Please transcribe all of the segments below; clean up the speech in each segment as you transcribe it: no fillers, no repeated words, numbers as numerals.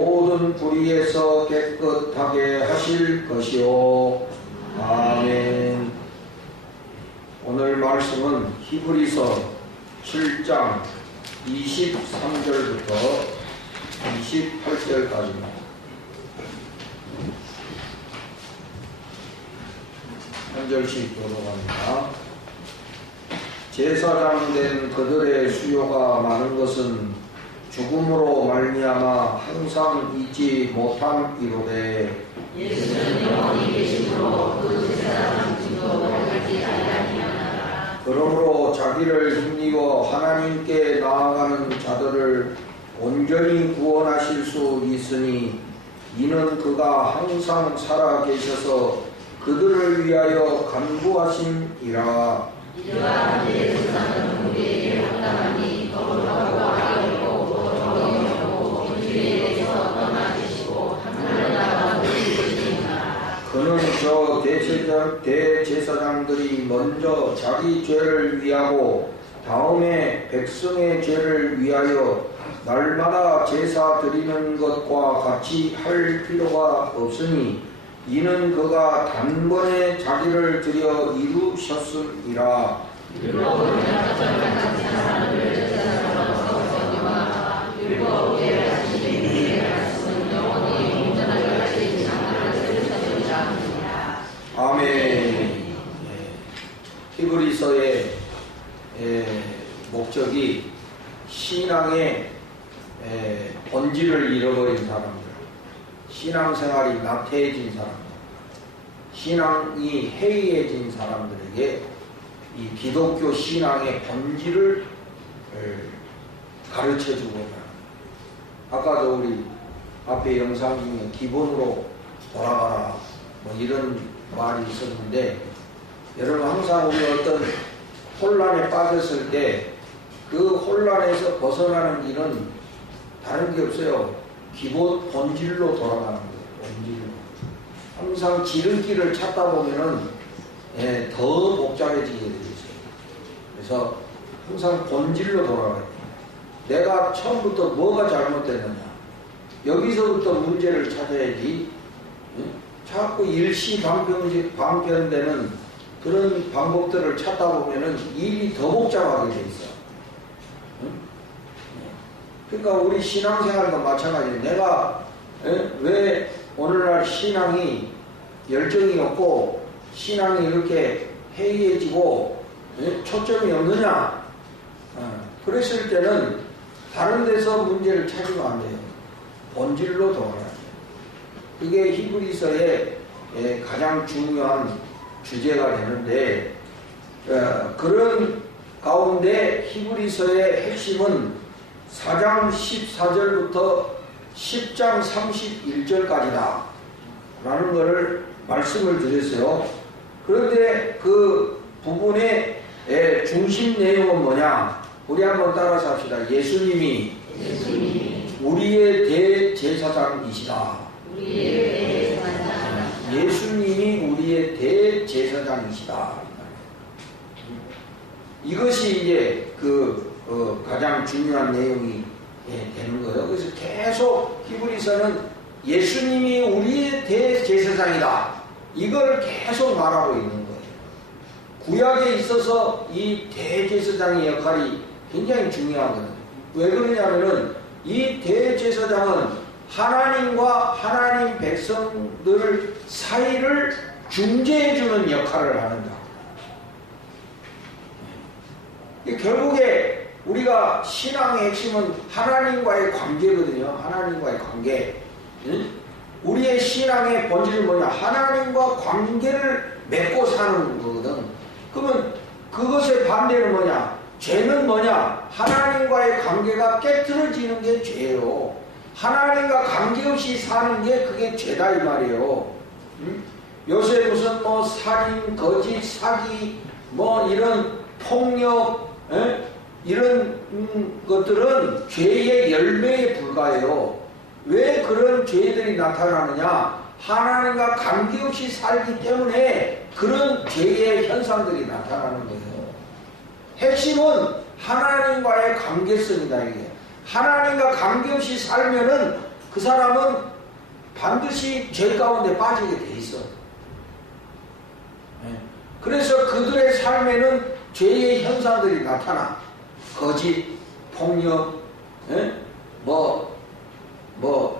모든 불의에서 깨끗하게 하실 것이요. 아멘. 오늘 말씀은 히브리서 7장 23절부터 28절까지입니다. 한 절씩 돌아갑니다. 제사장 된 그들의 수요가 많은 것은 죽음으로 말미암아 항상 잊지 못함이로되 예수는 영원히 계심으로 그 제사장 중도 발하지 아니하니라. 그러므로 자기를 힘입어 하나님께 나아가는 자들을 온전히 구원하실 수 있으니 이는 그가 항상 살아 계셔서 그들을 위하여 간구하심이라. 이와 제사장은 우리에게 합당하니 거룩하고 아름답고 정의롭고 인주에 대해서 떠나주시고 하늘을 나가 보시니라. 그는 저 대제사장들이 먼저 자기 죄를 위하고 다음에 백성의 죄를 위하여 날마다 제사 드리는 것과 같이 할 필요가 없으니 이는 그가 단번에 자기를 드려 이루셨음이라. 아멘. 히브리서의 목적이 신앙의 본질을 잃어버린 사람들, 신앙생활이 나태해진 사람들, 신앙이 해이해진 사람들에게 이 기독교 신앙의 본질을 가르쳐주고자 합니다. 아까도 우리 앞에 영상 중에 기본으로 돌아가라 뭐 이런 말이 있었는데, 여러분 항상 우리 어떤 혼란에 빠졌을 때 그 혼란에서 벗어나는 길은 다른 게 없어요. 기본 본질로 돌아가는 거예요. 본질로. 항상 지름길을 찾다 보면은 더 복잡해지게 되어 있어요. 그래서 항상 본질로 돌아가야 돼요. 내가 처음부터 뭐가 잘못됐느냐, 여기서부터 문제를 찾아야지. 자꾸 일시방편되는 그런 방법들을 찾다 보면은 일이 더 복잡하게 돼 있어. 그러니까 우리 신앙생활도 마찬가지예요. 내가 왜 오늘날 신앙이 열정이 없고 신앙이 이렇게 해이해지고 초점이 없느냐? 그랬을 때는 다른 데서 문제를 찾으면 안 돼요. 본질로 돌아가야 돼요. 그게 히브리서의 가장 중요한 주제가 되는데, 그런 가운데 히브리서의 핵심은 4장 14절부터 10장 31절까지다 라는 것을 말씀을 드렸어요. 그런데 그 부분의 중심 내용은 뭐냐? 우리 한번 따라서 합시다. 예수님이 우리의 대제사장이시다. 예수님이 우리의 대제사장이시다. 이것이 이제 가장 중요한 내용이 되는 거예요. 그래서 계속 히브리서는 예수님이 우리의 대제사장이다, 이걸 계속 말하고 있는 거예요. 구약에 있어서 이 대제사장의 역할이 굉장히 중요하거든요. 왜 그러냐면은 이 대제사장은 하나님과 하나님 백성들 사이를 중재해주는 역할을 하는다. 결국에 우리가 신앙의 핵심은 하나님과의 관계거든요. 하나님과의 관계. 우리의 신앙의 본질은 뭐냐? 하나님과 관계를 맺고 사는 거거든. 그러면 그것의 반대는 뭐냐? 죄는 뭐냐? 하나님과의 관계가 깨트려지는 게 죄예요. 하나님과 관계없이 사는 게 그게 죄다 이 말이에요. 요새 무슨 뭐 살인, 거짓, 사기, 뭐 이런 폭력, 이런 것들은 죄의 열매에 불과해요. 왜 그런 죄들이 나타나느냐? 하나님과 관계없이 살기 때문에 그런 죄의 현상들이 나타나는 거예요. 핵심은 하나님과의 관계성이다. 이게 하나님과 관계없이 살면은 그 사람은 반드시 죄 가운데 빠지게 돼 있어. 그래서 그들의 삶에는 죄의 현상들이 나타나. 거짓, 폭력,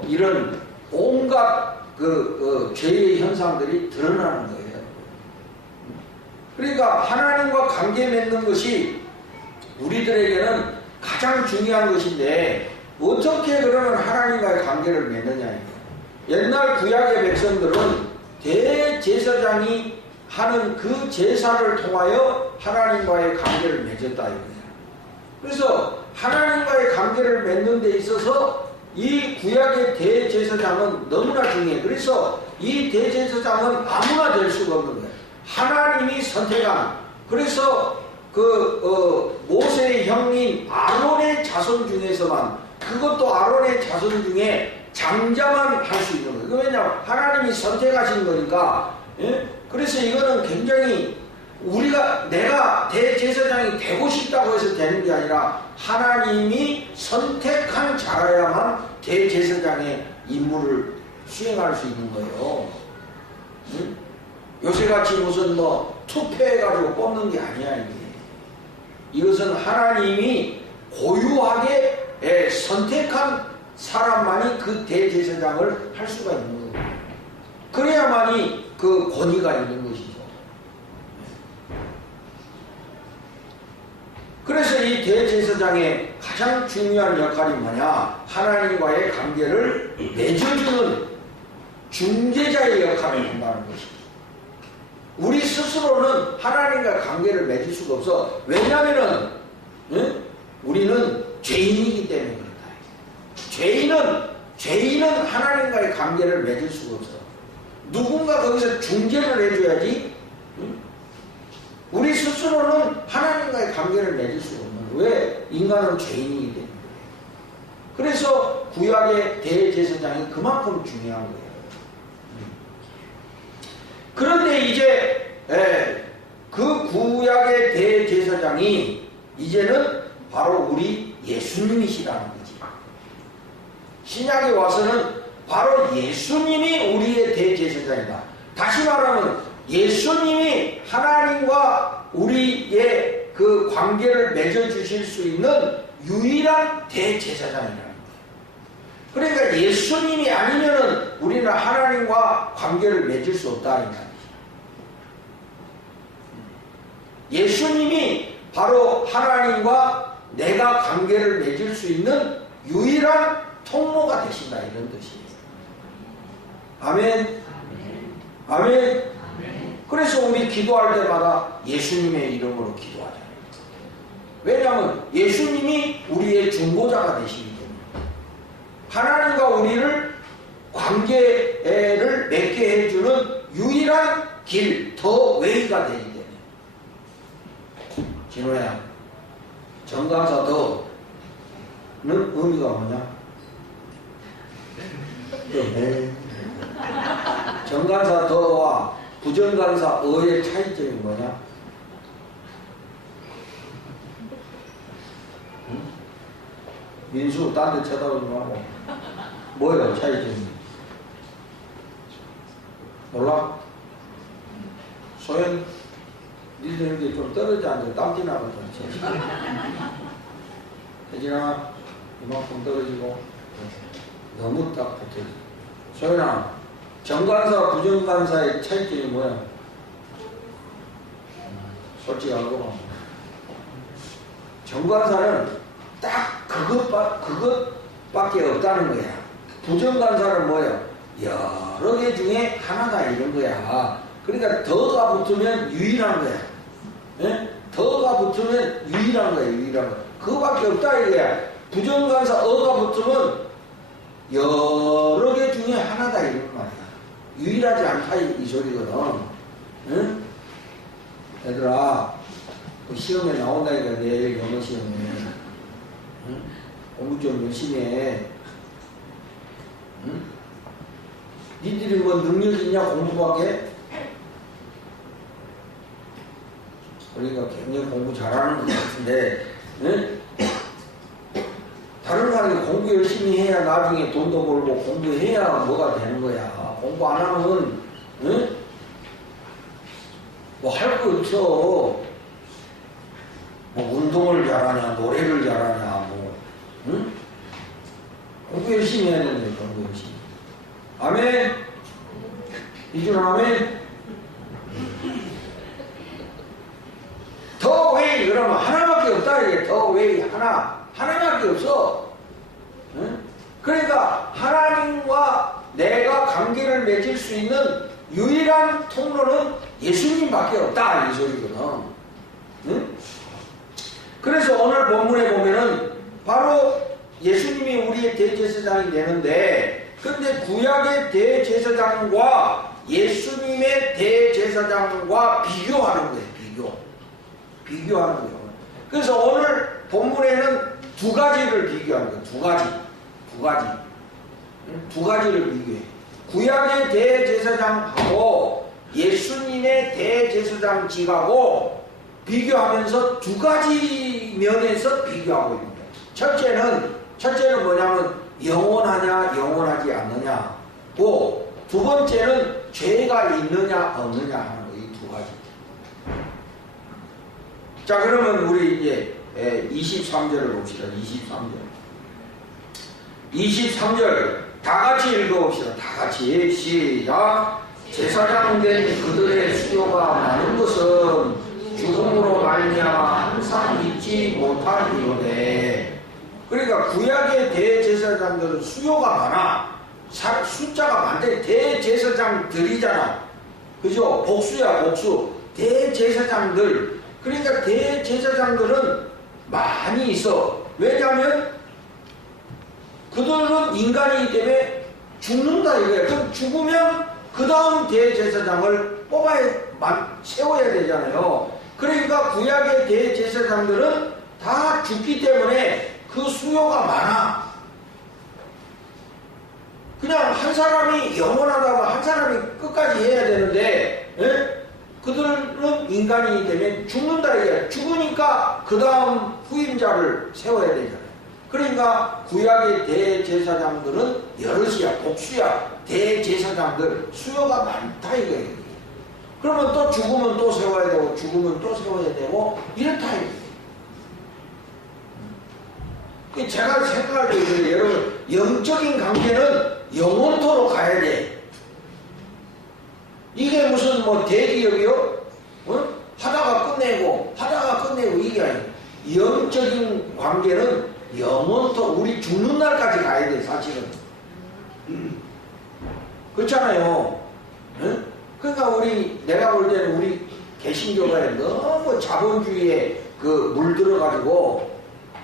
이런 온갖 죄의 현상들이 드러나는 거예요. 그러니까 하나님과 관계 맺는 것이 우리들에게는 가장 중요한 것인데 어떻게 그러면 하나님과의 관계를 맺느냐. 옛날 구약의 백성들은 대제사장이 하는 그 제사를 통하여 하나님과의 관계를 맺었다 이거예요. 그래서 하나님과의 관계를 맺는 데 있어서 이 구약의 대제사장은 너무나 중요해요. 그래서 이 대제사장은 아무나 될 수가 없는 거예요. 하나님이 선택한. 그래서 모세의 형님 아론의 자손 중에서만, 그것도 아론의 자손 중에 장자만 할 수 있는 거예요. 왜냐하면 하나님이 선택하신 거니까. 그래서 이거는 굉장히 내가 대제사장이 되고 싶다고 해서 되는 게 아니라 하나님이 선택한 자라야만 대제사장의 임무를 수행할 수 있는 거예요. 요새같이 무슨 투표해가지고 뽑는 게 아니야. 이것은 하나님이 고유하게 선택한 사람만이 그 대제사장을 할 수가 있는 거예요. 그래야만이 그 권위가 있는 것이죠. 그래서 이 대제사장의 가장 중요한 역할이 뭐냐? 하나님과의 관계를 맺어주는 중재자의 역할을 한다는 것이죠. 우리 스스로는 하나님과 관계를 맺을 수가 없어. 왜냐하면 우리는 죄인이기 때문에 그렇다. 죄인은 하나님과의 관계를 맺을 수가 없어. 누군가 거기서 중재를 해줘야지. 우리 스스로는 하나님과의 관계를 맺을 수가 없는 거예요. 왜? 인간은 죄인이기 때문에. 그래서 구약의 대제사장이 그만큼 중요한 거예요. 그런데 이제 그 구약의 대제사장이 이제는 바로 우리 예수님이시라는 거지. 신약에 와서는 바로 예수님이 우리의 대제사장이다. 다시 말하면 예수님이 하나님과 우리의 그 관계를 맺어주실 수 있는 유일한 대제사장이라는 거예요. 그러니까 예수님이 아니면은 우리는 하나님과 관계를 맺을 수 없다는 거예요. 예수님이 바로 하나님과 내가 관계를 맺을 수 있는 유일한 통로가 되신다 이런 뜻이에요. 아멘. 아멘. 그래서 우리 기도할 때마다 예수님의 이름으로 기도하잖아요. 왜냐하면 예수님이 우리의 중보자가 되시기 때문에 하나님과 우리를 관계를 맺게 해주는 유일한 길, 더 웨이가 되기 때문에. 진호야, 정관사 더는 의미가 뭐냐? 정관사 더와 부정관사 어의 차이점이 뭐냐? 민수 딴 데 쳐다보지 말고 뭐예요 차이점이? 몰라? 소연 니들에게 좀 떨어져 앉아 땀띠 나거든. 혜진아 이만큼 떨어지고 너무 딱 붙어있어. 소연아 정관사와 부정관사의 차이점이 뭐야? 솔직히 알고 정관사는 딱 그것밖에 없다는 거야. 부정관사는 뭐야? 여러 개 중에 하나다 이런 거야. 그러니까 더가 붙으면 유일한 거야. 예? 더가 붙으면 유일한 거야. 유일한 거. 그거밖에 없다 이거야. 부정관사 어가 붙으면 여러 개 중에 하나다 이런 말이야. 유일하지 않다 이 소리거든. 응? 얘들아 그 시험에 나온다니까 내일 영어 시험에. 응? 공부 좀 열심히 해. 응? 니들이 뭐 능력 있냐 공부밖에? 그러니까 굉장히 공부 잘하는 것 같은데 응? 다른 사람이 공부 열심히 해야 나중에 돈도 벌고 공부해야 뭐가 되는 거야. 공부 안 하면 응? 뭐 할 거 없어. 뭐 운동을 잘하냐, 노래를 잘하냐, 뭐 응? 공부 열심히 해야 되는데 공부 열심히. 아멘. 이준 아멘. 더 웨이 그러면 하나밖에 없다 이게. 더 웨이 하나밖에 없어. 응? 그러니까 하나님과 내가 관계를 맺을 수 있는 유일한 통로는 예수님밖에 없다 이 소리거든. 응? 그래서 오늘 본문에 보면은 바로 예수님이 우리의 대제사장이 되는데, 근데 구약의 대제사장과 예수님의 대제사장과 비교하는 거예요. 비교하는 거예요. 그래서 오늘 본문에는 두 가지를 비교하는 거예요. 두 가지를 비교해. 구약의 대제사장하고 예수님의 대제사장직하고 비교하면서 두 가지 면에서 비교하고 있는 거예요. 첫째는 뭐냐면 영원하냐 영원하지 않느냐고, 두 번째는 죄가 있느냐 없느냐 하는 거. 이 두 가지. 자, 그러면 우리 이제 23절을 봅시다. 23절 다 같이 읽어봅시다. 다 같이 시작. 제사장 된 그들의 수요가 많은 것은 죽음으로 말미암아 항상 잊지 못하리로되. 그러니까 구약의 대제사장들은 수요가 많아. 숫자가 많대. 대제사장들이잖아. 그죠? 복수야 복수. 대제사장들. 그러니까 대제사장들은 많이 있어. 왜냐하면 그들은 인간이기 때문에 죽는다 이거야. 그럼 죽으면 그 다음 대제사장을 세워야 되잖아요. 그러니까 구약의 대제사장들은 다 죽기 때문에 그 수요가 많아. 그냥 한 사람이 영원하다고 한 사람이 끝까지 해야 되는데, 에? 그들은 인간이기 때문에 죽는다 이게. 죽으니까 그 다음 후임자를 세워야 되잖아요. 그러니까 구약의 대제사장들은 여럿이야. 복수야. 대제사장들 수요가 많다 이거예요. 그러면 또 죽으면 또 세워야 되고 죽으면 또 세워야 되고 이렇다 이거예요. 제가 생각할 때 여러분, 영적인 관계는 영원토록 가야 돼. 이게 무슨 뭐 대기업이요? 하다가 끝내고 이게 아니에요. 영적인 관계는 영원토록 우리 죽는 날까지 가야 돼 사실은. 그렇잖아요. 응? 그러니까 내가 볼 때는 우리 개신교가 너무 자본주의에 물들어가지고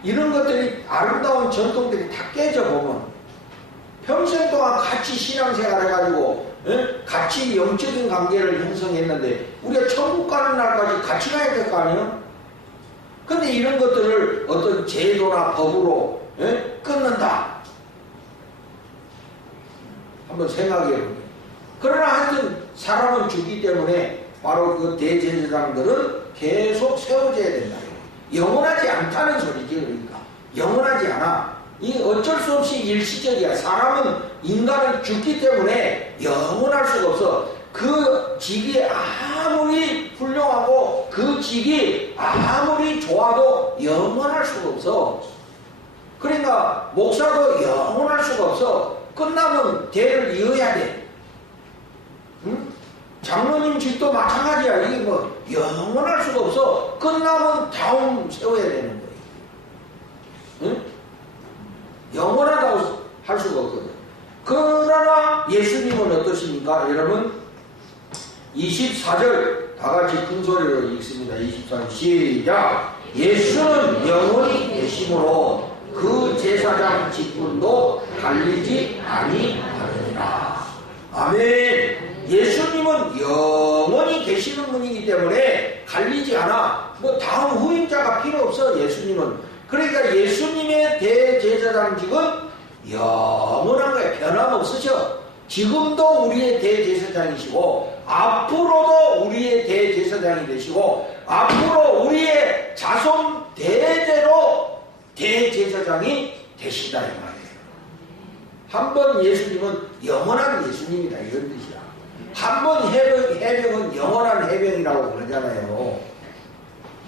이런 것들이 아름다운 전통들이 다 깨져보면 평생 동안 같이 신앙생활 해가지고 같이 영적인 관계를 형성했는데 우리가 천국 가는 날까지 같이 가야 될 거 아니에요? 근데 이런 것들을 어떤 제도나 법으로 끊는다. 한번 생각해보세요. 그러나 하여튼 사람은 죽기 때문에 바로 그 대제사장들은 계속 세워져야 된다. 영원하지 않다는 소리지. 그러니까 영원하지 않아. 이 어쩔 수 없이 일시적이야. 사람은 인간은 죽기 때문에 영원할 수가 없어. 그 직이 아무리 훌륭하고 그 직이 아무리 좋아도 영원할 수가 없어. 그러니까 목사도 영원할 수가 없어. 끝나면 대를 이어야 돼. 응? 장로님 직도 마찬가지야. 이게 뭐 영원할 수가 없어. 끝나면 다음 세워야 되는 거예요. 응? 영원하다고 할 수가 없거든. 그러나 예수님은 어떠십니까? 여러분 24절 다같이 큰 소리로 읽습니다. 24절 시작. 예수는 영원히 계심으로 그 제사장 직분도 갈리지 아니하느니라. 아멘. 예수님은 영원히 계시는 분이기 때문에 갈리지 않아. 뭐 다음 후임자가 필요 없어. 예수님은. 그러니까 예수님의 대제사장직은 영원한 거예요. 변함없으셔. 지금도 우리의 대제사장이시고 앞으로도 우리의 대제사장이 되시고 앞으로 우리의 자손 대대로 대제사장이 되시다 이 말이에요. 한 번 예수님은 영원한 예수님이다 이런 뜻이야. 한 번 해병은 영원한 해병이라고 그러잖아요.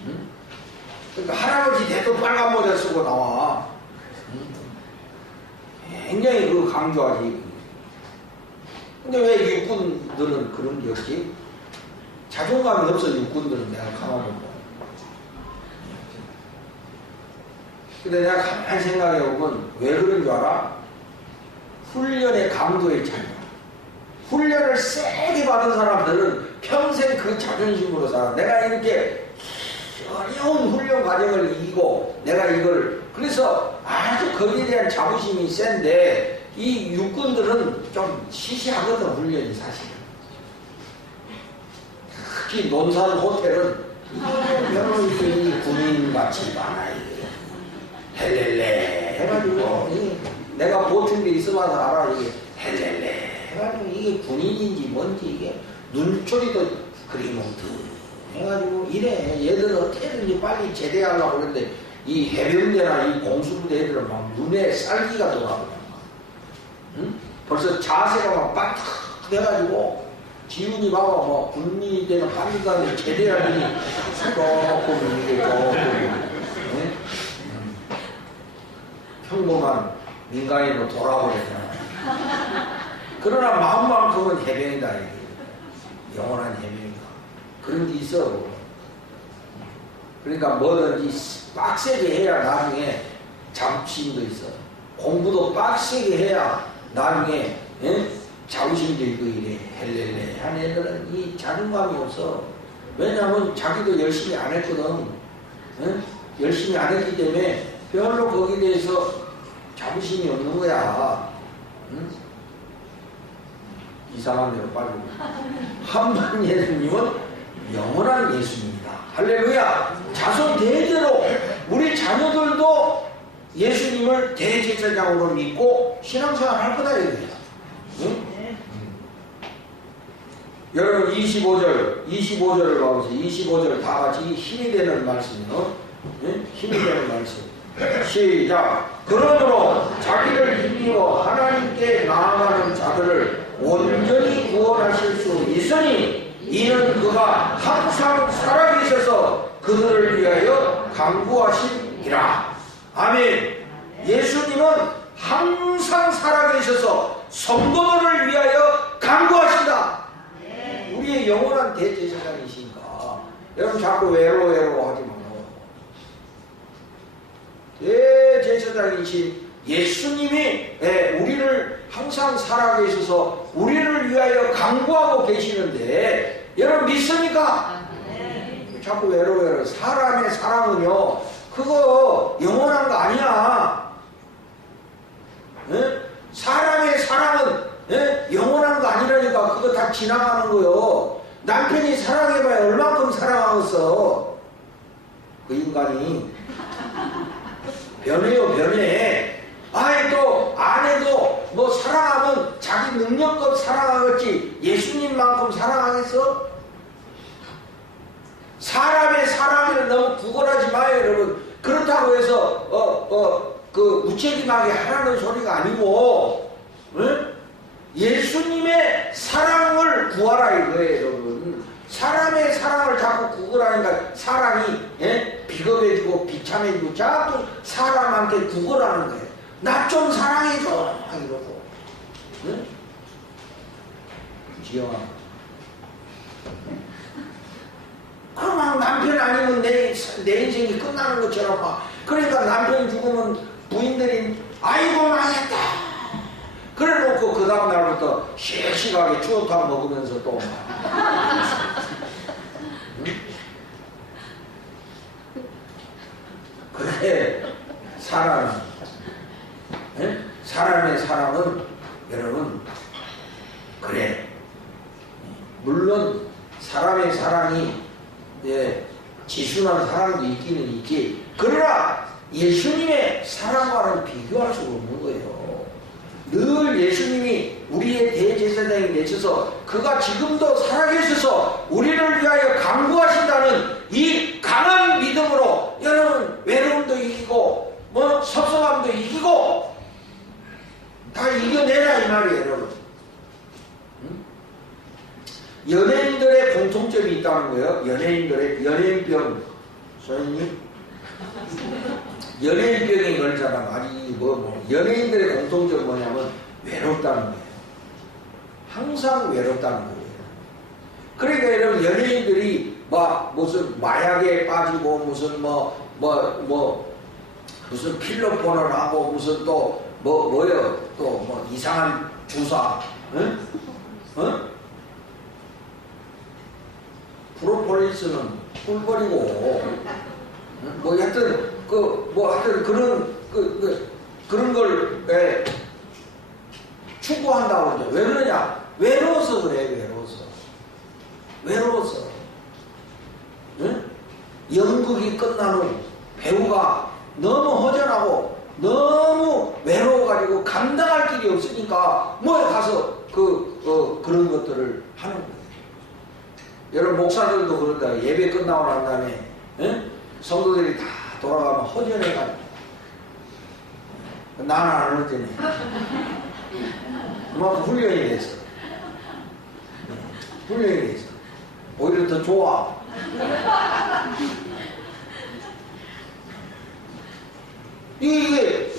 응? 그러니까 할아버지 돼도 빨간 모자 쓰고 나와. 응? 굉장히 그 강조하지. 근데 왜 육군들은 그런 게 없지? 자존감이 없어 육군들은. 내가 가만히 보면. 근데 내가 가만히 생각해보면 왜 그런 줄 알아? 훈련의 강도의 차이야. 훈련을 세게 받은 사람들은 평생 그 자존심으로 살아. 내가 이렇게 어려운 훈련 과정을 이기고 내가 이걸 그래서 아주 거기에 대한 자부심이 센데 이 육군들은 좀 시시하거든 훈련이 사실은. 특히 논산 호텔은 이게 군인같이 많아 이게. 헬렐레 해가지고 내가 보충돼 있어봐서 알아. 이게 헬렐레 해가지고 이게 군인인지 뭔지 이게 눈초리도 그리노트 해가지고 이래. 얘들은 어떻게든지 빨리 제대하려고 그러는데 이 해병대나 이 공수부대 애들은 막 눈에 쌀기가 돌아오냐. 응? 벌써 자세가 막 빠삭 돼가지고 지훈이 봐봐 뭐 군인이 되는 반드시 제대하더니 조금 이게 조금 응? 평범한 민간인으로 돌아버리잖아. 그러나 마음만큼은 해병이다 이게. 영원한 해병이다. 그런 게 있어. 그러니까 뭐든지 빡세게 해야 나중에 자부심도 있어. 공부도 빡세게 해야 나중에 자부심도 있고 이래. 헬렐레 한 애들은 이 자존감이 없어. 왜냐하면 자기도 열심히 안 했거든. 열심히 안 했기 때문에 별로 거기에 대해서 자부심이 없는 거야. 응? 이상한 대로 빨리. 한번 예수님은 영원한 예수님이다. 할렐루야. 자손 대대로 우리 자녀들도 예수님을 대제사장으로 믿고 신앙생활 할 거다 이거야. 응? 여러분 25절을 봐보세요. 25절 다 같이 힘이 되는 말씀이요. 응? 힘이 되는 말씀. 시작. 그러므로 자기를 힘입어 하나님께 나아가는 자들을 온전히 구원하실 수 있으니 이는 그가 항상 살아계셔서 그들을 위하여 간구하시니라. 아멘. 예수님은 항상 살아계셔서 성도들을 위하여 간구하신다. 우리의 영원한 대제사장이시니까. 여러분 자꾸 외로워하지 마요. 대제사장이신 예수님이 우리를 항상 살아계셔서 우리를 위하여 간구하고 계시는데 여러분 믿습니까? 자꾸 외로워요. 사람의 사랑은요 그거 영원한 거 아니야. 사람의 사랑은 영원한 거 아니라니까. 그거 다 지나가는 거요. 남편이 사랑해봐야 얼만큼 사랑하겠어. 그 인간이 변해요. 변해. 아이 또 아내도 뭐 사랑하면 자기 능력껏 사랑하겠지 예수님만큼 사랑하겠어? 사람의 사랑을 너무 구걸하지 마요 여러분. 그렇다고 해서 그 무책임하게 하라는 소리가 아니고 예수님의 사랑을 구하라 이거예요 여러분. 사람의 사랑을 자꾸 구걸하니까 사랑이 비겁해지고 비참해지고 자꾸 사람한테 구걸하는 거예요. 나 좀 사랑해줘 이러고. 응? 지영아 그럼 남편 아니면 내 인생이 끝나는 것처럼 막. 그러니까 남편 죽으면 부인들이 아이고 망했다 그래 놓고 그 다음 날부터 씩씩하게 추어탕 먹으면서 또 응? 그래 사랑은 사람의 사랑은 여러분 그래 물론 사람의 사랑이 지순한 사랑도 있기는 있지. 그러나 예수님의 사랑과는 비교할 수가 없는 거예요. 늘 예수님이 우리의 대제사장이 되셔서 그가 지금도 살아계셔서 우리를 위하여 간구하신다는 이 강한 믿음으로 여러분 외로움도 이기고 섭섭함도 이기고 다 이겨내라 이 말이에요, 여러분. 응? 연예인들의 공통점이 있다는 거예요. 연예인들의 연예인병. 소연님? 연예인병에 걸잖아. 아니 연예인들의 공통점이 뭐냐면 외롭다는 거예요. 항상 외롭다는 거예요. 그러니까 여러분 연예인들이 막 무슨 마약에 빠지고 무슨 무슨 필로폰을 하고 무슨 또 뭐요 또 뭐 이상한 주사, 응? 프로폴리스는 꿀버리고, 뭐 하여튼 하여튼 그런 걸 추구한다고 그러죠. 왜 그러냐? 외로워서 그래. 외로워서. 응? 연극이 끝난 후 배우가 너무 허전하고 너무 외로워가지고 감당할 길이 없으니까 뭐에 가서 그런 것들을 하는 거예요. 여러분 목사들도 그런다. 예배 끝나고 난 다음에, 응? 성도들이 다 돌아가면 허전해가지고 나는 안 허전해. 그만큼 훈련이 됐어. 훈련이 됐어. 오히려 더 좋아. 이게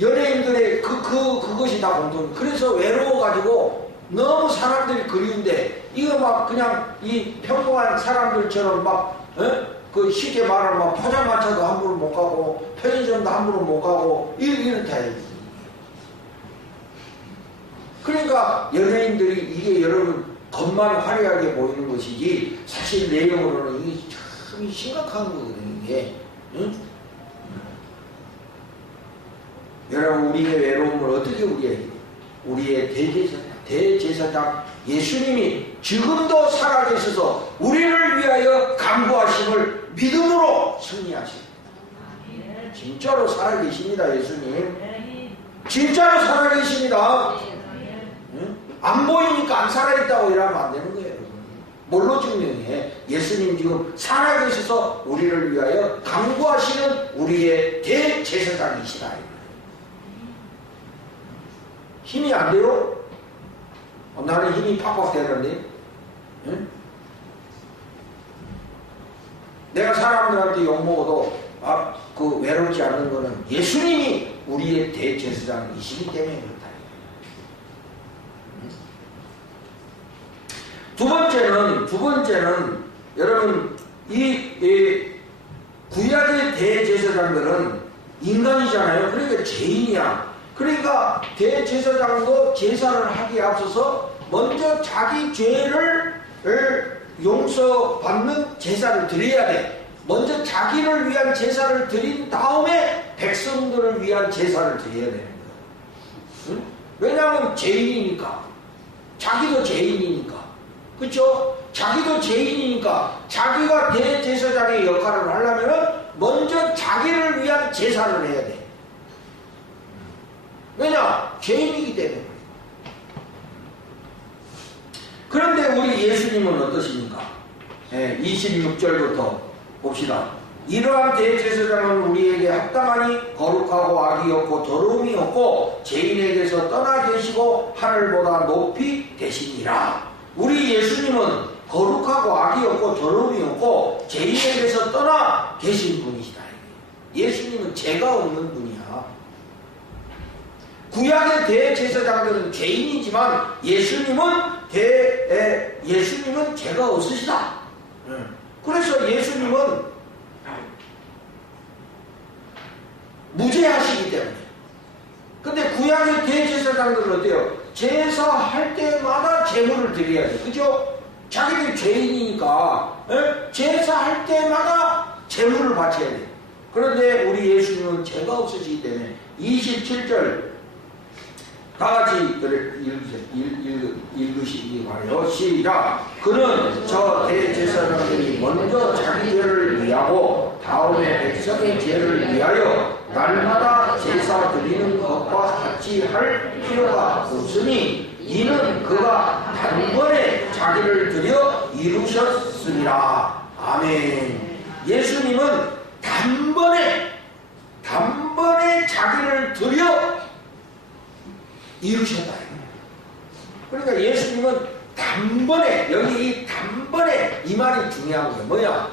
연예인들의 그것이 다 공통. 그래서 외로워가지고 너무 사람들이 그리운데 이거 막 그냥 이 평범한 사람들처럼 막 쉽게 말하면 막 포장마차도 함부로 못 가고 편의점도 함부로 못 가고 이렇다. 그러니까 연예인들이 이게 여러분 겉만 화려하게 보이는 것이지 사실 내용으로는 이게 참 심각한 거거든요. 이게. 응? 여러분 우리의 외로움을 어떻게 우리의 대제사장 예수님이 지금도 살아계셔서 우리를 위하여 간구하심을 믿음으로 승리하십니다. 진짜로 살아계십니다. 예수님 진짜로 살아계십니다. 응? 안 보이니까 안 살아있다고 이러면 안 되는 거예요. 뭘로 증명해? 예수님 지금 살아계셔서 우리를 위하여 간구하시는 우리의 대제사장이시다. 힘이 안 돼요? 나는 힘이 팍팍 되는데, 응? 내가 사람들한테 욕먹어도 외롭지 않는 거는 예수님이 우리의 대제사장이시기 때문에 그렇다. 두 번째는 여러분 이 구약의 대제사장들은 인간이잖아요. 그러니까 죄인이야. 그러니까 대제사장도 제사를 하기에 앞서서 먼저 자기 죄를 용서받는 제사를 드려야 돼. 먼저 자기를 위한 제사를 드린 다음에 백성들을 위한 제사를 드려야 되는 거야. 응? 왜냐하면 죄인이니까. 자기도 죄인이니까. 그렇죠? 자기도 죄인이니까 자기가 대제사장의 역할을 하려면 먼저 자기를 위한 제사를 해야 돼. 왜냐? 죄인이기 때문에. 그런데 우리 예수님은 어떠십니까? 26절부터 봅시다. 이러한 대제사장은 우리에게 합당하니 거룩하고 악이 없고 더러움이 없고 죄인에게서 떠나 계시고 하늘보다 높이 계시니라. 우리 예수님은 거룩하고 악이 없고 더러움이 없고 죄인에게서 떠나 계신 분이시다. 예수님은 죄가 없는 분이야. 구약의 대제사장들은 죄인이지만 예수님은 죄가 없으시다. 그래서 예수님은 무죄하시기 때문에. 근데 구약의 대제사장들은 어때요? 제사할 때마다 제물을 드려야 돼. 그죠? 자기들 죄인이니까 제사할 때마다 제물을 바쳐야 돼. 그런데 우리 예수님은 죄가 없으시기 때문에 27절 다 같이 읽으시기 바라요. 시작. 그는 저 대제사장들이 먼저 자기 죄를 위하고 다음에 백성의 죄를 위하여 날마다 제사 드리는 것과 같이 할 필요가 없으니 이는 그가 단번에 자기를 드려 이루셨습니다. 아멘. 예수님은 단번에 자기를 드려 이루셨다. 그러니까 예수님은 단번에, 여기 이 단번에 이 말이 중요한 거예요. 뭐야?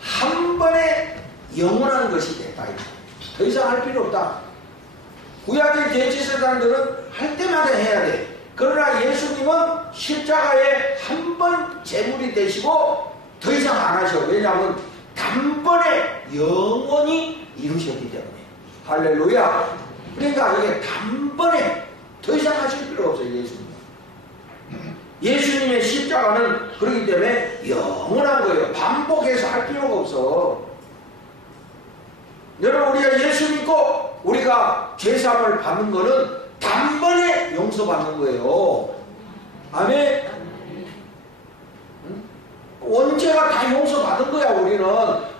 한 번에 영원한 것이 됐다. 더 이상 할 필요 없다. 구약의 대제사장들은 할 때마다 해야 돼. 그러나 예수님은 십자가에 한 번 제물이 되시고 더 이상 안 하셔. 왜냐하면 단번에 영원히 이루셨기 때문에. 할렐루야. 그러니까 이게 단번에 더 이상 하실 필요 없어요. 예수님의 십자가는 그렇기 때문에 영원한 거예요. 반복해서 할 필요가 없어. 여러분, 우리가 예수 믿고 우리가 죄사함을 받는 거는 단번에 용서받는 거예요. 아멘. 언제가 다 용서받은 거야.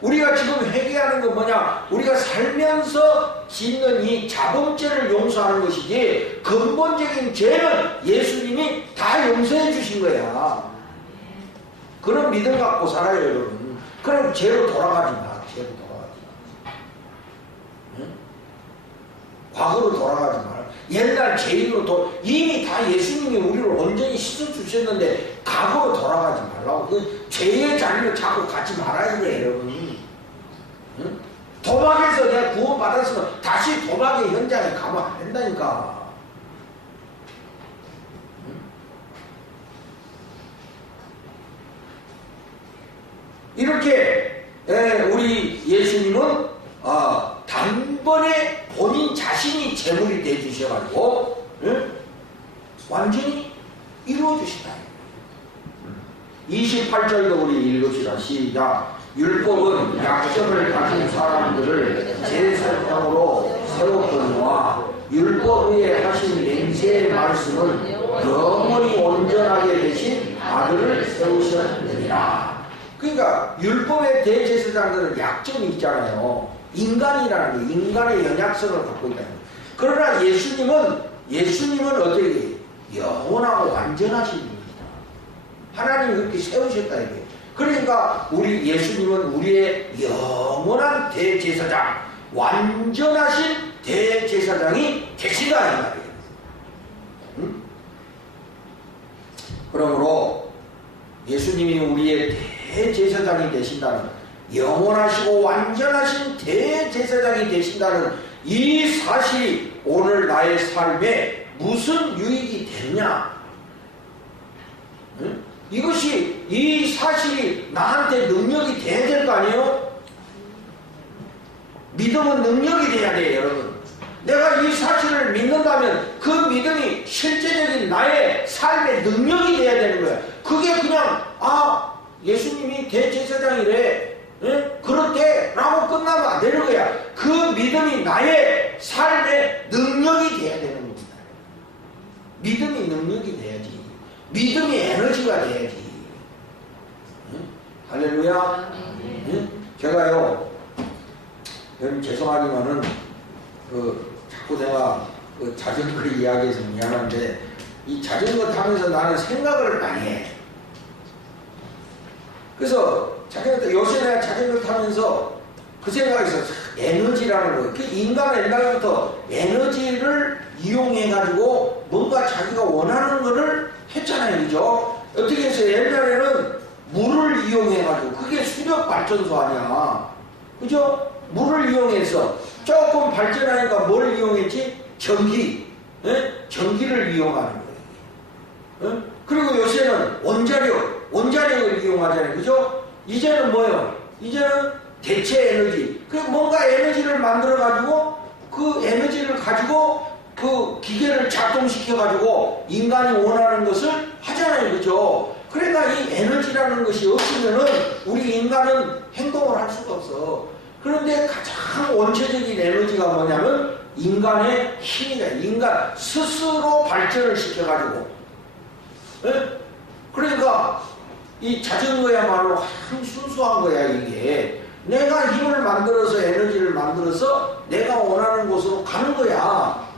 우리가 지금 회개하는 건 뭐냐? 우리가 살면서 짓는 이 자범죄를 용서하는 것이지, 근본적인 죄는 예수님이 다 용서해 주신 거야. 그런 믿음 갖고 살아요, 여러분. 그럼 죄로 돌아가지 마. 죄로 돌아가지 마. 응? 과거로 돌아가지 마. 옛날 죄인으로 이미 다 예수님이 우리를 온전히 씻어주셨는데 과거로 돌아가지 말라고. 그 죄의 자리를 자꾸 가지 말아야 돼, 여러분. 응? 도박에서 내가 구원받았으면 다시 도박의 현장에 가면 안 된다니까. 응? 이렇게 우리 예수님은 단번에 본인 자신이 제물이 되어주셔가지고 완전히 이루어주신다. 28절도 우리 읽읍시다. 시작. 율법은 약점을 가진 사람들을 제사장으로 세웠거니와 율법 위에 하신 맹세의 말씀은 영원히 온전하게 되신 아들을 세우셨느니라. 그러니까 율법의 대제사장들은 약점이 있잖아요. 인간이라는 거, 인간의 연약성을 갖고 있다는 거예요. 그러나 예수님은 어떻게 영원하고 완전하신 분입니다. 하나님이 그렇게 세우셨다 이게. 그러니까 우리 예수님은 우리의 영원한 대제사장, 완전하신 대제사장이 되시다 이 말이에요. 응? 그러므로 예수님이 우리의 대제사장이 되신다는, 영원하시고 완전하신 대제사장이 되신다는 이 사실이 오늘 나의 삶에 무슨 유익이 되느냐? 응? 이 사실이 나한테 능력이 돼야 될 거 아니에요? 믿음은 능력이 돼야 돼요, 여러분. 내가 이 사실을 믿는다면 그 믿음이 실제적인 나의 삶의 능력이 돼야 되는 거야. 그게 그냥 예수님이 대제사장이래, 그렇대 라고 끝나면 안 되는 거야. 그 믿음이 나의 삶의 능력이 돼야 되는 겁니다. 믿음이 능력이 돼야지. 믿음이 에너지가 돼야지. 할렐루야. 제가요, 여러분 죄송하지만은 자꾸 내가 자전거 이야기해서 미안한데, 이 자전거 타면서 나는 생각을 많이 해. 그래서 요새 내가 자전거 타면서 그 생각이 있었어. 에너지라는 거. 그 인간은 옛날부터 에너지를 이용해가지고 뭔가 자기가 원하는 거를 했잖아요. 그죠? 어떻게 했어요? 옛날에는 물을 이용해가지고, 그게 수력 발전소 아니야. 그죠? 물을 이용해서 조금 발전하니까 뭘 이용했지? 전기. 전기를 이용하는 거예요. 그리고 요새는 원자력을 이용하잖아요. 그죠? 이제는 뭐예요? 이제는 대체 에너지. 그 뭔가 에너지를 만들어가지고 그 에너지를 가지고 그 기계를 작동시켜가지고 인간이 원하는 것을 하잖아요. 그죠? 그러니까 이 에너지라는 것이 없으면은 우리 인간은 행동을 할 수가 없어. 그런데 가장 원초적인 에너지가 뭐냐면 인간의 힘이다. 인간 스스로 발전을 시켜가지고. 그러니까 이 자전거야말로 참 순수한 거야, 이게. 내가 힘을 만들어서 에너지를 만들어서 내가 원하는 곳으로 가는 거야.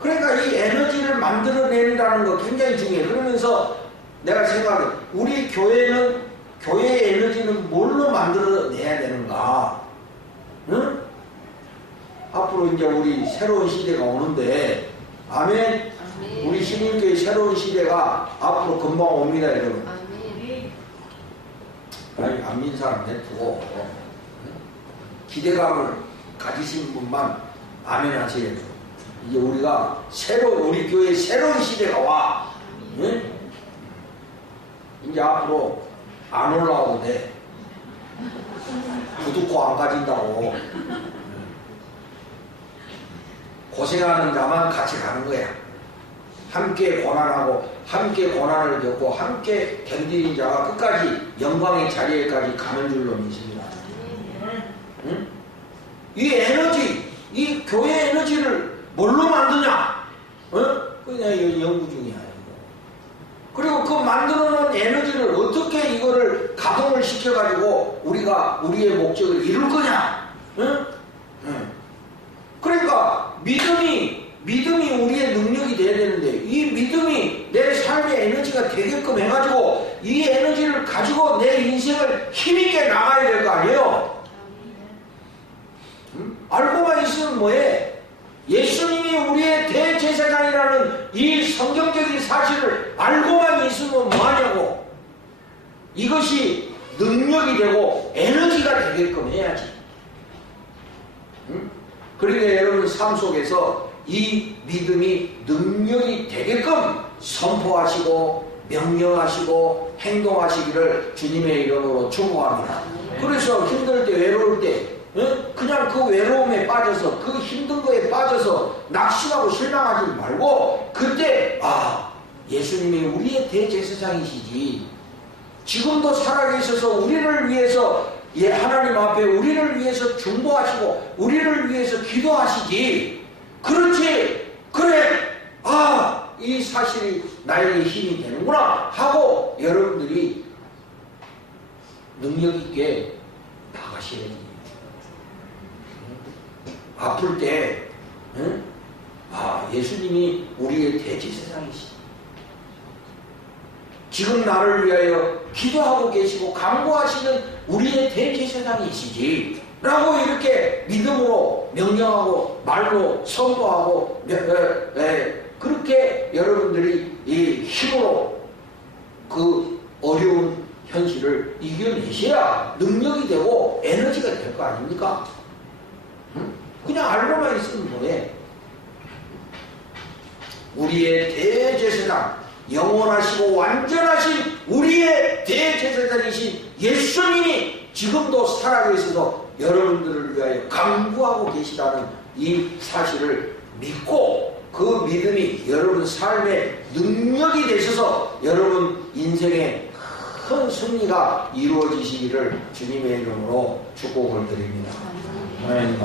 그러니까 이 에너지를 만들어내는다는 거 굉장히 중요해. 그러면서 내가 생각해, 우리 교회의 에너지는 뭘로 만들어내야 되는가? 앞으로 이제 우리 새로운 시대가 오는데 아멘. 우리 신인교회 새로운 시대가 앞으로 금방 옵니다, 여러분. 아니, 안 믿는 사람 내두고 기대감을 가지신 분만 아멘 하세요. 이제 우리가 우리 교회에 새로운 시대가 와. 응? 이제 앞으로 안 올라오도 돼. 구두코 안 가진다고. 고생하는 자만 같이 가는 거야. 함께 고난하고 함께 고난을 겪고 함께 견디는 자가 끝까지 영광의 자리에까지 가는 줄로 믿습니다. 응? 이 에너지, 이 교회 에너지를 뭘로 만드냐? 그냥 연구 중이야. 그리고 그 만들어놓은 에너지를 어떻게 이거를 가동을 시켜가지고 우리가 우리의 목적을 이룰 거냐? 응? 그러니까 믿음이 우리의 능력이 돼야 되는데 이 믿음이 내 삶의 에너지가 되게끔 해가지고 이 에너지를 가지고 내 인생을 힘있게 나가야 될 거 아니에요? 알고만 있으면 뭐해? 예수님이 우리의 대제사장이라는 이 성경적인 사실을 알고만 있으면 뭐하냐고. 이것이 능력이 되고 에너지가 되게끔 해야지. 그러니까 여러분 삶 속에서 이 믿음이 능력이 되게끔 선포하시고 명령하시고 행동하시기를 주님의 이름으로 축복합니다. 그래서 힘들 때 외로울 때 그냥 그 외로움에 빠져서 그 힘든 거에 빠져서 낙심하고 실망하지 말고 그때 예수님이 우리의 대제사장이시지. 지금도 살아계셔서 우리를 위해서 하나님 앞에 우리를 위해서 중보하시고 우리를 위해서 기도하시지. 그렇지. 그래. 이 사실이 나에게 힘이 되는구나 하고 여러분들이 능력 있게 나가셔야지. 아플 때 예수님이 우리의 대제사장이시지. 지금 나를 위하여 기도하고 계시고 간구하시는 우리의 대제사장이시지 라고 이렇게 믿음으로 명령하고 말로 선포하고 그렇게 여러분들이 이 힘으로 그 어려운 현실을 이겨내셔야 능력이 되고 에너지가 될 거 아닙니까? 그냥 알고만 있으면 뭐해? 우리의 대제사장, 영원하시고 완전하신 우리의 대제사장이신 예수님이 지금도 살아계셔서 여러분들을 위하여 간구하고 계시다는 이 사실을 믿고 그 믿음이 여러분 삶의 능력이 되셔서 여러분 인생의 큰 승리가 이루어지시기를 주님의 이름으로 축복을 드립니다. 아멘.